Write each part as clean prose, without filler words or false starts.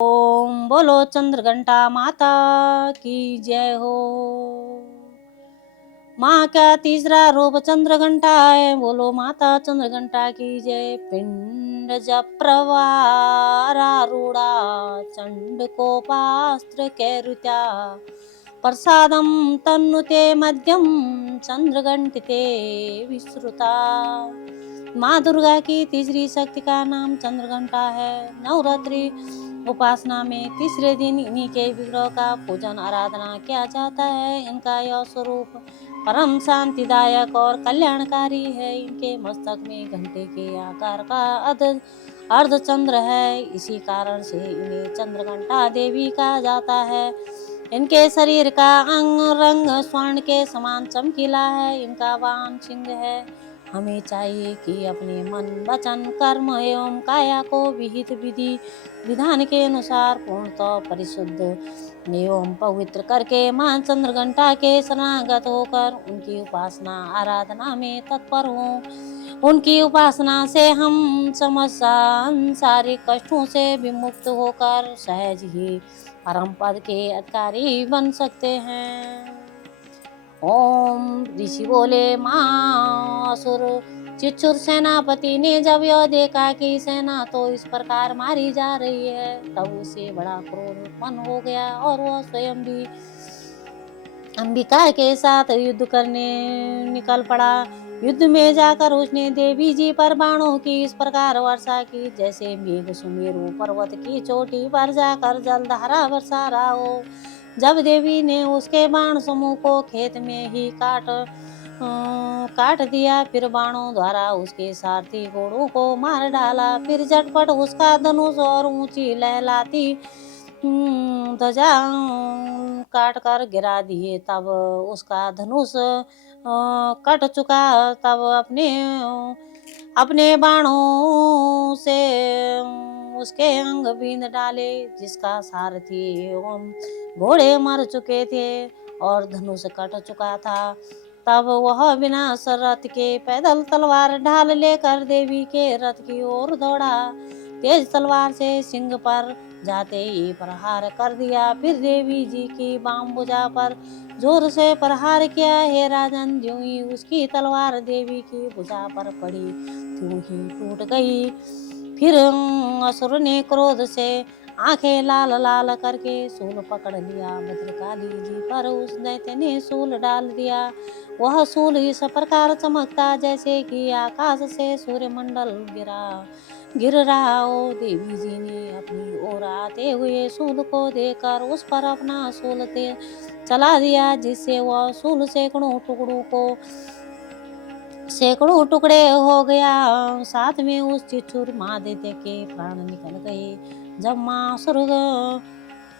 ओम बोलो चंद्रघंटा माता की जय हो। माँ का तीसरा रूप चंद्रघंटा है, बोलो माता चंद्रघंटा की जय। पिंड जप प्रवारारूढ़ा चंड कोपास्त्र कैरुत्या प्रसादम तन्नुते मध्यम चंद्रघंटिते विश्रुता। माँ दुर्गा की तीसरी शक्ति का नाम चंद्रघंटा है। नवरात्रि उपासना में तीसरे दिन इन्हीं के विग्रह का पूजन आराधना किया जाता है। इनका यह स्वरूप परम शांतिदायक और कल्याणकारी है। इनके मस्तक में घंटे के आकार का अर्धचंद्र है, इसी कारण से इन्हें चंद्रघंटा देवी कहा जाता है। इनके शरीर का अंग रंग स्वर्ण के समान चमकीला है। इनका वाहन सिंह है। हमें चाहिए कि अपने मन वचन कर्म एवं काया को विहित विधि विधान के अनुसार पूर्णतः परिशुद्ध एवं पवित्र करके मां चंद्रघंटा के शरणागत होकर उनकी उपासना आराधना में तत्पर हों। उनकी उपासना से हम समस्त सांसारिक कष्टों से विमुक्त होकर सहज ही परम पद के अधिकारी बन सकते हैं। ओम ऋषि बोले मां असुर चिचुर सेनापति ने जब यह देखा कि सेना तो इस प्रकार मारी जा रही है, तब उसे बड़ा क्रोध उत्पन्न हो गया और वह स्वयं भी अंबिका के साथ युद्ध करने निकल पड़ा। युद्ध में जाकर उसने देवी जी पर बाणों की इस प्रकार वर्षा की जैसे मेघ सुमेरु पर्वत की चोटी पर जाकर जलधारा बरसा रहा हो। जब देवी ने उसके बाण समूह को खेत में ही काट दिया, फिर बाणों द्वारा उसके सारथी घोड़ों को मार डाला। फिर झटपट उसका धनुष और ऊंची लहलाती ध्वजा काट कर गिरा दिए। तब उसका धनुष कट चुका। तब अपने बाणों से उसके अंग बींध डाले, जिसका सारथी एवं घोड़े मर चुके थे और धनुष कट चुका था। तब वह बिना रथ के पैदल तलवार ढाल लेकर देवी के रथ की ओर दौड़ा। तेज तलवार से सिंह पर जाते ही प्रहार कर दिया। फिर देवी जी की बाम भुजा पर जोर से प्रहार किया। हे राजन, ज्यों ही उसकी तलवार देवी की भुजा पर पड़ी त्यों ही टूट गई। फिर असुर ने क्रोध से आंखें लाल लाल करके सूल पकड़ लिया। भद्रकाली जी पर उस दैत्य ने सूल डाल दिया। वह सूल इस प्रकार चमकता जैसे कि आकाश से सूर्यमंडल गिर रहा हो। देवी जी ने अपनी ओर आते हुए सूल को देखकर उस पर अपना सूल चला दिया, जिससे वह सूल सैकड़ों टुकड़े हो गया। साथ में उस चिचुर महादैत्य के प्राण निकल गए। जब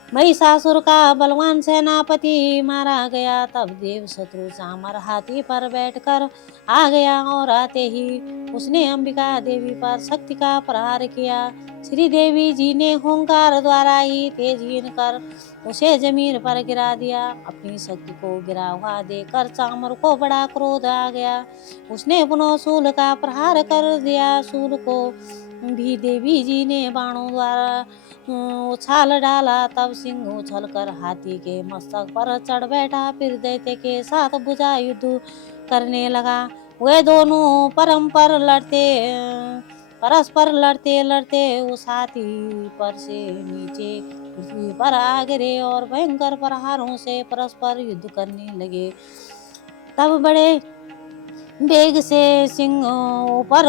महिषासुर का बलवान सेनापति मारा गया, तब देव शत्रु चामर हाथी पर बैठकर आ गया और आते ही उसने अंबिका देवी पर शक्ति का प्रहार किया। श्री देवी जी ने हुंकार द्वारा ही तेजहीन कर उसे जमीन पर गिरा दिया। अपनी शक्ति को गिरा हुआ देखकर चामर को बड़ा क्रोध आ गया। उसने पुनः शूल का प्रहार कर दिया। शूल को भी देवी जी ने बाणों द्वारा उछाल डाला। तब सिंह उछल कर हाथी के मस्तक पर चढ़ बैठा। फिर दैत्य के साथ भुजा युद्ध करने लगा। वे दोनों परस्पर लड़ते लड़ते उस हाथी पर से नीचे पृथ्वी पर आ गिरे और भयंकर प्रहारों से परस्पर युद्ध करने लगे। तब बड़े वेग से सिंह ऊपर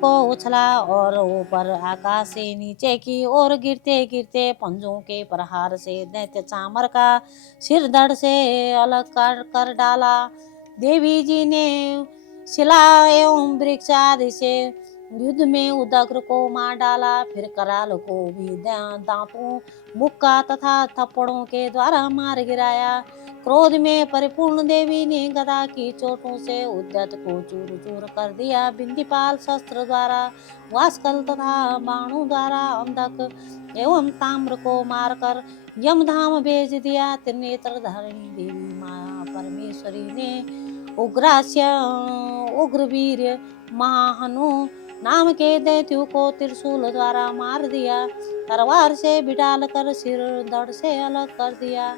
को उछला और ऊपर आकाश से नीचे की ओर गिरते गिरते पंजों के प्रहार से दैत्य चामर का सिर धड़ से अलग कर डाला। देवी जी ने शिला एवं वृक्ष आदि से युद्ध में उदग्र को मार डाला। फिर कराल को भी दांतों, मुक्का तथा थप्पड़ों के द्वारा मार गिराया। क्रोध में परिपूर्ण देवी ने गदा की चोटों से उद्यत को चूर चूर कर दिया। बिंदीपाल शस्त्र द्वारा, वास्कल तथा बाणों द्वारा अंधक एवं ताम्र को मारकर यमधाम भेज दिया। त्रिनेत्र धारिणी देवी माया परमेश्वरी ने उग्रवीर्य महाहनु नाम के दैत्यों को त्रिशूल द्वारा मार दिया। तलवार से बिडाल कर सिर धड़ से अलग कर दिया।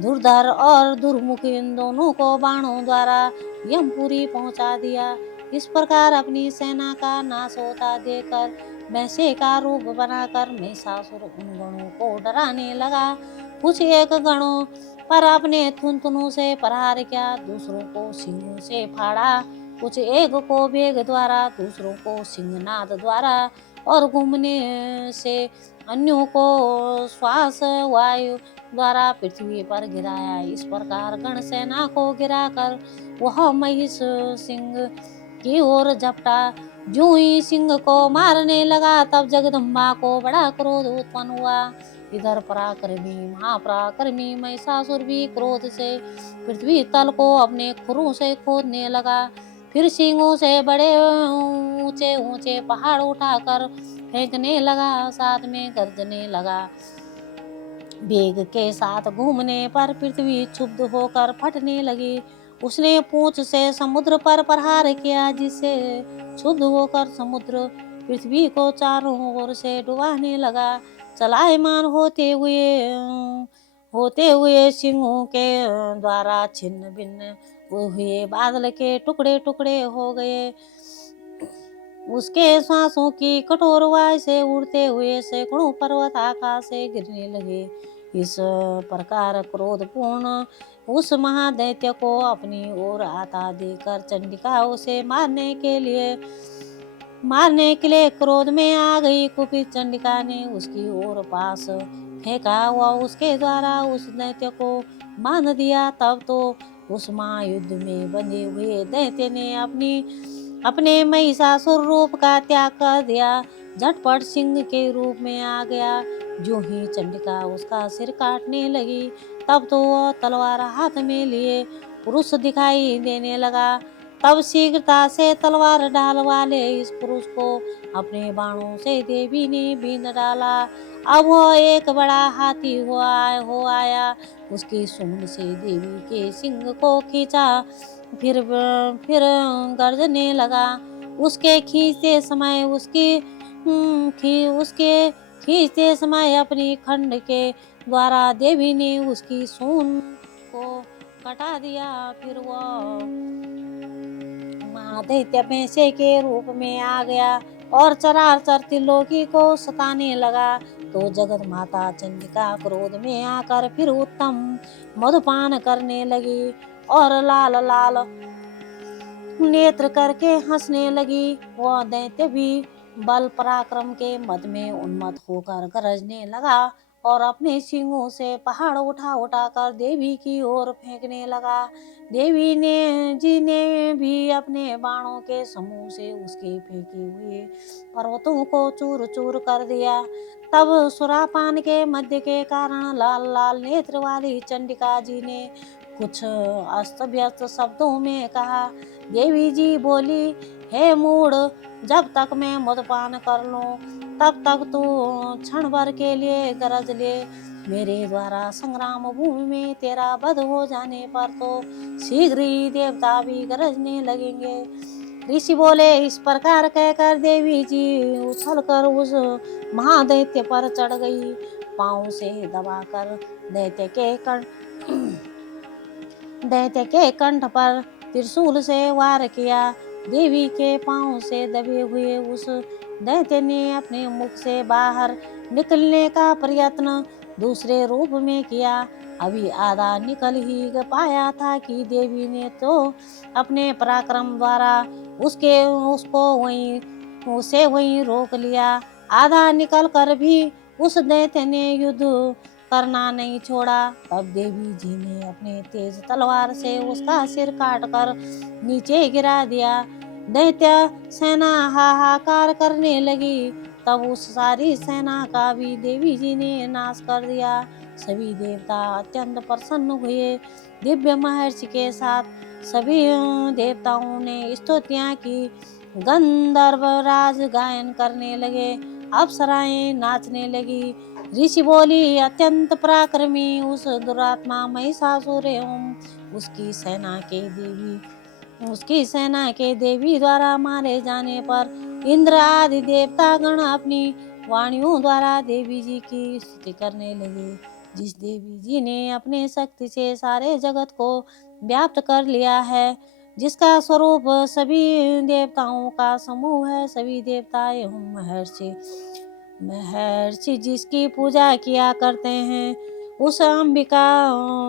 धुरधर और दुर्मुख इन दोनों को बाणों द्वारा यमपुरी पहुंचा दिया। इस प्रकार अपनी सेना का नाश होता देखकर वैसे का रूप बनाकर महिषासुर उन गणों को डराने लगा। कुछ एक गणों पर अपने थुनथुनों से प्रहार किया, दूसरों को सिंहों से फाड़ा। कुछ एक को वेग द्वारा, दूसरों को सिंहनाद द्वारा और घूमने से अन्यों को श्वास वायु द्वारा पृथ्वी पर गिराया। इस प्रकार गण सेना को गिराकर वह महिष सिंह की ओर झपटा। जो ही सिंह को मारने लगा तब जगदम्बा को बड़ा क्रोध उत्पन्न हुआ। इधर पराक्रमी महापराक्रमी महिषासुर भी क्रोध से पृथ्वी तल को अपने खुरों से खोदने लगा। फिर सिंहों से बड़े ऊंचे ऊंचे पहाड़ उठाकर फेंकने लगा, साथ में गर्जने लगा। वेग के साथ घूमने पर पृथ्वी क्षुब्ध होकर फटने लगी। उसने पूंछ से समुद्र पर प्रहार किया, जिससे क्षुब्ध होकर समुद्र पृथ्वी को चारों ओर से डुबाने लगा। चलायमान होते हुए सिंहों के द्वारा छिन्न भिन्न हुए बादल के टुकड़े टुकड़े हो गए। उसके श्वासों की कठोर वायु से उड़ते हुए सैकड़ों पर्वत आकाश से गिरने लगे। इस प्रकार क्रोधपूर्ण उस महादैत्य को अपनी ओर आता देखकर चंडिका उसे मारने के लिए क्रोध में आ गई। कुपित चंडिका ने उसकी ओर पास फेंका हुआ उसके द्वारा उस दैत्य को बांध दिया। तब तो उस महायुद्ध में बंधे हुए दैत्य ने अपने महिषासुर रूप का त्याग कर दिया, झटपट सिंह के रूप में आ गया। जो ही चंडिका उसका सिर काटने लगी तब तो वह तलवार हाथ में लिए पुरुष दिखाई देने लगा। तब शीघ्रता से तलवार ढाल वाले इस पुरुष को अपने बाणों से देवी ने बींध डाला। अब वह एक बड़ा हाथी हो आया। उसकी सूंड से देवी के सिंह को खींचा, फिर गर्जने लगा। उसके खींचते समय अपनी खंड के द्वारा देवी ने उसकी सूंड को कटा दिया। फिर वह महादैत्य पैसे के रूप में आ गया और चराचर त्रिलोकी को सताने लगा। तो जगत माता चंडिका क्रोध में आकर फिर उत्तम मधुपान करने लगी और लाल लाल नेत्र करके हंसने लगी। वह दैत्य भी बल पराक्रम के मद में उन्मत्त होकर गरजने लगा और अपने सिंहों से पहाड़ उठा कर देवी की ओर फेंकने लगा। देवी ने भी अपने बाणों के समूह से उसके फेंके हुए पर्वतों को चूर चूर कर दिया। तब सुरापान के मध्य के कारण लाल लाल नेत्र वाली चंडिका जी ने कुछ अस्त व्यस्त शब्दों में कहा। देवी जी बोली, हे मूढ़, जब तक मैं मदपान कर लूं तब तक तू क्षण भर के लिए गरज ले। मेरे द्वारा संग्राम भूमि में तेरा वध हो जाने पर तो शीघ्र ही देवता भी गरजने लगेंगे। ऋषि बोले। इस प्रकार कहकर देवी जी उछलकर उस महादैत्य पर चढ़ गई। पांव से दबाकर दैत्य के कंठ पर त्रिशूल से वार किया। देवी के पांव से दबे हुए उस दैत्य ने अपने मुख से बाहर निकलने का प्रयत्न दूसरे रूप में किया। अभी आधा निकल ही पाया था कि देवी ने तो अपने पराक्रम द्वारा उसे वहीं रोक लिया। आधा निकल कर भी उस दैत्य ने युद्ध करना नहीं छोड़ा। तब देवी जी ने अपने तेज तलवार से उसका सिर काटकर नीचे गिरा दिया। दैत्य सेना हाहाकार करने लगी। तब उस सारी सेना का भी देवी जी ने नाश कर दिया। सभी देवता अत्यंत प्रसन्न हुए। दिव्य महर्षि के साथ सभी देवताओं ने स्तुतियां की। गंधर्व राज गायन करने लगे, अप्सराएं नाचने लगी। ऋषि बोली, अत्यंत पराक्रमी उस दुरात्मा महिषासुर एवं उसकी सेना के देवी उसकी सेना के देवी द्वारा मारे जाने पर इंद्र आदि देवता गण अपनी वाणियों द्वारा देवी जी की स्तुति करने लगे। जिस देवी जी ने अपने शक्ति से सारे जगत को व्याप्त कर लिया है, जिसका स्वरूप सभी देवताओं का समूह है, सभी देवता एवं महर्षि महर्षि जिसकी पूजा किया करते हैं, उस अंबिका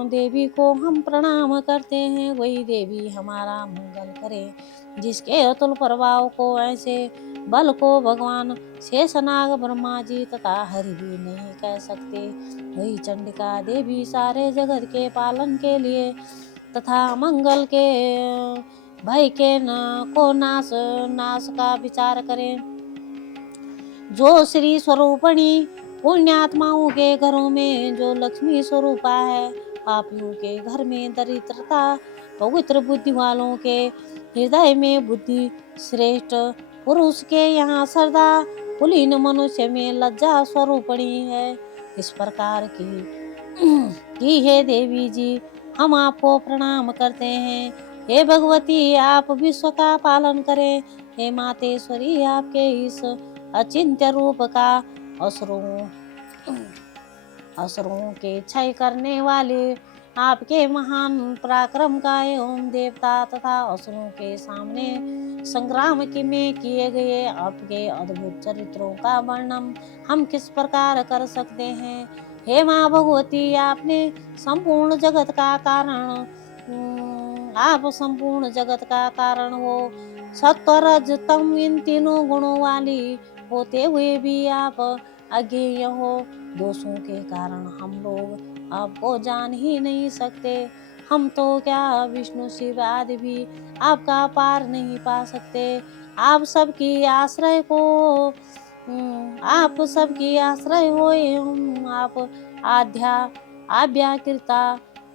देवी को हम प्रणाम करते हैं। वही देवी हमारा मंगल करे। जिसके अतुल प्रभाव को, ऐसे बल को भगवान शेषनाग ब्रह्मा जी तथा हरि भी नहीं कह सकते। वही चंडिका देवी सारे जगत के पालन के लिए तथा मंगल के भय के को नाश का विचार करें। जो श्री स्वरूपणी पुण्यात्माओं के घरों में जो लक्ष्मी स्वरूपा है, पापियों के घर में दरिद्रता, पवित्र बुद्धि वालों के हृदय में बुद्धि, श्रेष्ठ पुरुष के यहाँ श्रद्धा, कुलीन मनुष्य में लज्जा स्वरूपणी है। इस प्रकार की हे देवी जी, हम आपको प्रणाम करते हैं। हे भगवती, आप विश्व का पालन करें। हे मातेश्वरी, आपके इस अचिंत्य रूप का असुरों के क्षय करने वाले आपके महान पराक्रम का एवं देवता तथा असुरों के सामने संग्राम में किए गए आपके अद्भुत चरित्रों का वर्णन हम किस प्रकार कर सकते हैं। हे माँ भगवती, आपने संपूर्ण जगत का कारण आप संपूर्ण जगत का कारण हो। सत्व रज तम इन तीनों गुणों वाली होते हुए भी आप अज्ञेय हो। दोषों के कारण हम लोग आपको जान ही नहीं सकते। हम तो क्या विष्णु शिव आदि भी आपका पार नहीं पा सकते। आप सबकी आश्रय हो एवं आप आभ्याकृता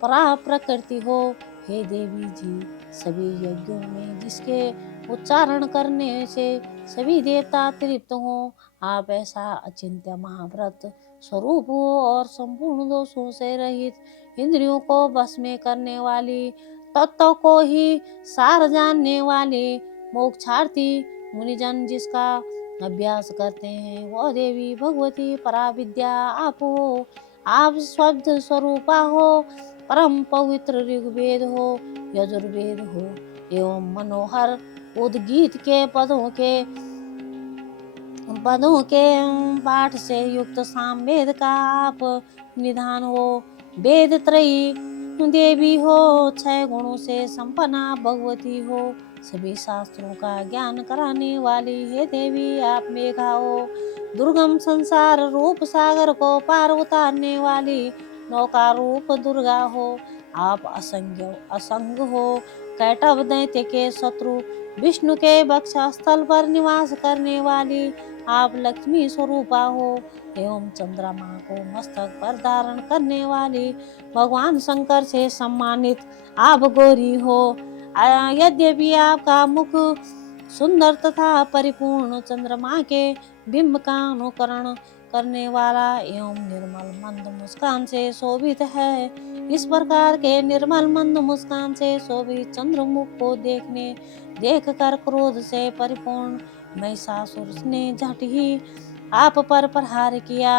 परा प्रकृति हो। हे देवी जी, सभी यज्ञों में जिसके उच्चारण करने से सभी देवता तृप्त हो, आप ऐसा अचिंत्य महाव्रत स्वरूप हो और संपूर्ण दोषों से रहित इंद्रियों को बस में करने वाली, तत्व को ही सार जानने वाली मोक्षार्थी मुनिजन जिसका अभ्यास करते हैं, वो देवी भगवती पराविद्या आप हो। आप शब्द स्वरूपा हो, परम पवित्र ऋग्वेद हो, यजुर्वेद हो एवं मनोहर उद्गीत के पदों के पाठ से युक्त सामवेद का आप निधान हो। वेद त्रयी देवी हो, 6 गुणों से संपन्ना भगवती हो, सभी शास्त्रों का ज्ञान कराने वाली हे देवी आप मेघा हो। दुर्गम संसार रूप सागर को पार उतारने वाली नौका रूप दुर्गा हो। आप असंग हो, कैटव दैत्य के शत्रु विष्णु के वक्षा स्थल पर निवास करने वाली आप लक्ष्मी स्वरूपा हो एवं चंद्रमा को मस्तक पर धारण करने वाली भगवान शंकर से सम्मानित आप गौरी हो। यद्यपि आपका मुख सुंदर तथा परिपूर्ण चंद्रमा के बिंब का अनुकरण करने वाला एवं निर्मल मंद मुस्कान से शोभित है, इस प्रकार के निर्मल मंद मुस्कान से शोभित चंद्रमुख को देख कर क्रोध से परिपूर्ण महिषासुर ने झट ही आप पर प्रहार किया।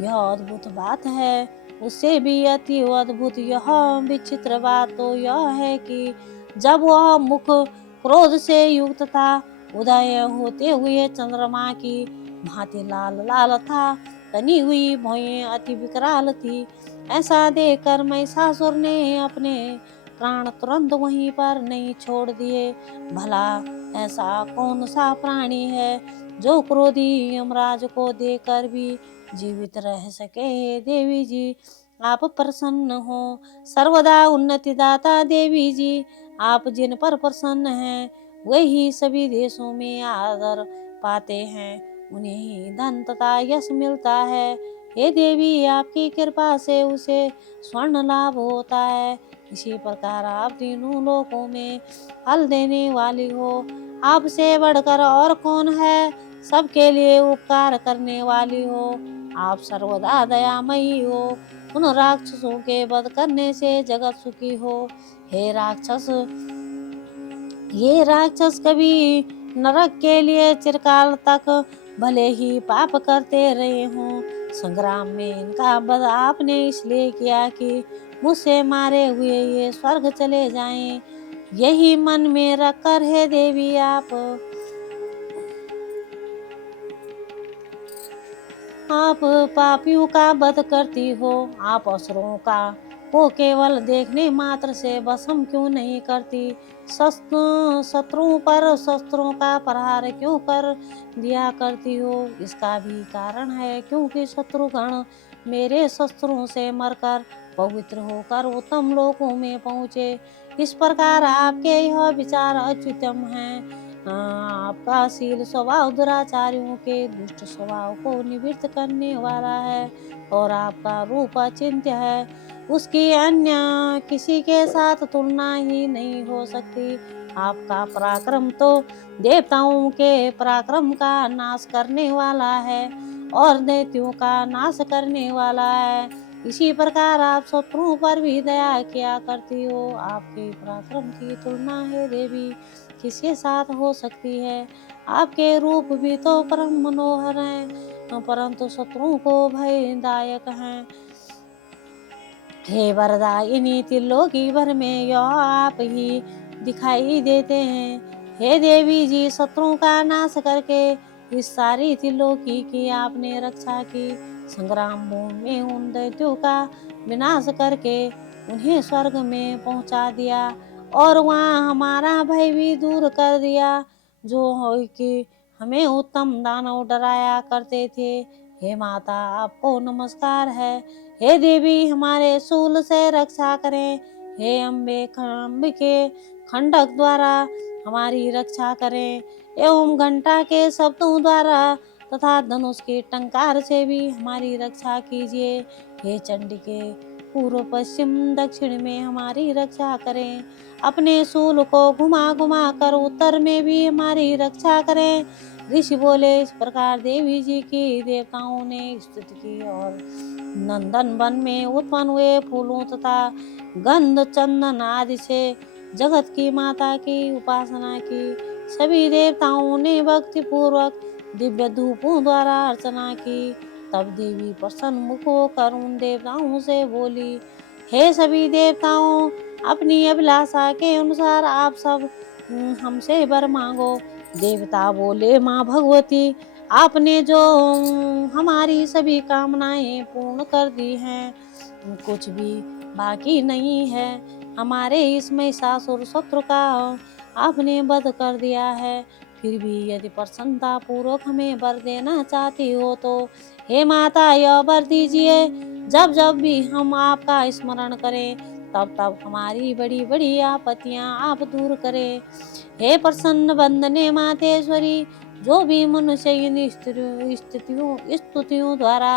यह अद्भुत बात है। उससे भी अति अद्भुत यह विचित्र बात तो यह है कि जब वह मुख क्रोध से युक्त था, उदय होते हुए चंद्रमा की भांति लाल लाल था, तनी हुई भौएं अति विकराल थी। ऐसा देखकर महिषासुर ने अपने प्राण तुरंत वहीं पर नहीं छोड़ दिए। भला ऐसा कौन सा प्राणी है जो क्रोधी यमराज को देखकर भी जीवित रह सके। देवी जी आप प्रसन्न हो, सर्वदा उन्नति दाता देवी जी, आप जिन पर प्रसन्न हैं वही सभी देशों में आदर पाते हैं, उन्हें ही धन तथा यश मिलता है। हे देवी, आपकी कृपा से उसे स्वर्ण लाभ होता है। इसी प्रकार आप तीनों लोकों में फल देने वाली हो। आपसे बढ़कर और कौन है, सबके लिए उपकार करने वाली हो। आप सर्वदा दयामयी हो, उन राक्षसों के वध करने से जगत सुखी हो। हे राक्षस, ये राक्षस कभी नरक के लिए चिरकाल तक भले ही पाप करते रहे हों। संग्राम में इनका वध आपने इसलिए किया कि मुझसे मारे हुए ये स्वर्ग चले जाएं। यही मन में रखकर है देवी आप पापियों का वध करती हो। आप असुरों को केवल देखने मात्र से भस्म क्यों नहीं करती? शत्रुओं पर शस्त्रों का प्रहार क्यों कर दिया करती हो? इसका भी कारण है क्योंकि शत्रुगण मेरे शस्त्रों से मरकर पवित्र होकर उत्तम लोकों में पहुँचे। इस प्रकार आपके यह विचार अच्युतम हैं। आपका शील स्वभाव दुराचारियों के दुष्ट स्वभाव को निवृत्त करने वाला है और आपका रूप अचिंत्य है। उसकी अन्य किसी के साथ तुलना ही नहीं हो सकती। आपका पराक्रम तो देवताओं के पराक्रम का नाश करने वाला है और दैत्यों का नाश करने वाला है। इसी प्रकार आप शत्रुओं पर भी दया किया करती हो। आपके पराक्रम की तुलना है देवी किसके साथ हो सकती है? आपके रूप भी तो परम मनोहर हैं, परंतु शत्रुओं को भयदायक हैं। हे वरदायिनी, त्रिलोकी भर में यह आप ही दिखाई देते हैं। हे देवी जी, शत्रुओं का नाश करके इस सारी त्रिलोकी की आपने रक्षा की। संग्राम भूमि में उन दैत्यों का विनाश करके उन्हें स्वर्ग में पहुंचा दिया और वहाँ हमारा भय भी दूर कर दिया, जो हो कि हमें उत्तम दानव डराया करते थे। हे माता, आपको नमस्कार है। हे देवी, हमारे शूल से रक्षा करें। हे अंबिके, खंडक द्वारा हमारी रक्षा करें एवं घंटा के शब्दों द्वारा तथा धनुष के टंकार से भी हमारी रक्षा कीजिए। हे चंडिके, पूर्व पश्चिम दक्षिण में हमारी रक्षा करें। अपने शूल को घुमा घुमा कर उत्तर में भी हमारी रक्षा करें। ऋषि बोले। इस प्रकार देवी जी की देवताओं ने स्तुति की और नंदन वन में उत्पन्न हुए फूलों तथा गंध चंदन आदि से जगत की माता की उपासना की। सभी देवताओं ने भक्ति पूर्वक दिव्य धूपों द्वारा अर्चना की। तब देवी प्रसन्न मुख होकर उन देवताओं से बोली, हे सभी देवताओं, अपनी अभिलाषा के अनुसार आप सब हमसे वर मांगो। देवता बोले, माँ भगवती, आपने जो हमारी सभी कामनाएं पूर्ण कर दी हैं, कुछ भी बाकी नहीं है। हमारे इस महिषासुर शत्रु का आपने वध कर दिया है। फिर भी यदि प्रसन्नता पूर्वक हमें वर देना चाहती हो तो हे माता, यह वर दीजिए। जब जब भी हम आपका स्मरण करें तब तब हमारी बड़ी बड़ी आपत्तियां आप दूर करें। हे प्रसन्न वंदने मातेश्वरी, जो भी मनुष्य इन स्तुतियों द्वारा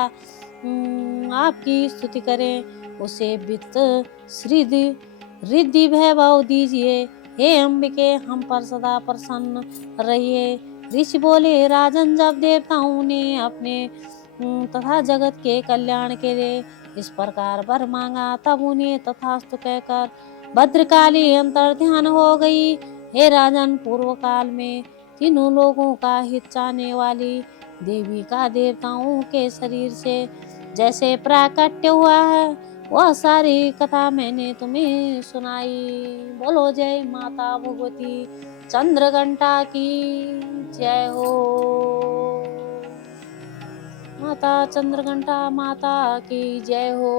आपकी स्तुति करें उसे वित्त श्रीधि रिद्धि वैभव दीजिए। हे अंबिके, हम पर सदा प्रसन्न रहिए। ऋषि बोले, राजन, जब देवताओं ने अपने तथा जगत के कल्याण के लिए इस प्रकार वर मांगा, तब उन्हें तथास्तु कहकर भद्रकाली अंतर ध्यान हो गई। हे राजन, पूर्व काल में तीनों लोगों का हित चाहने वाली देवी का देवताओं के शरीर से जैसे प्राकट्य हुआ है, वह सारी कथा मैंने तुम्हें सुनाई। बोलो जय माता भगवती चंद्रघंटा की जय हो। माता चंद्रघंटा माता की जय हो।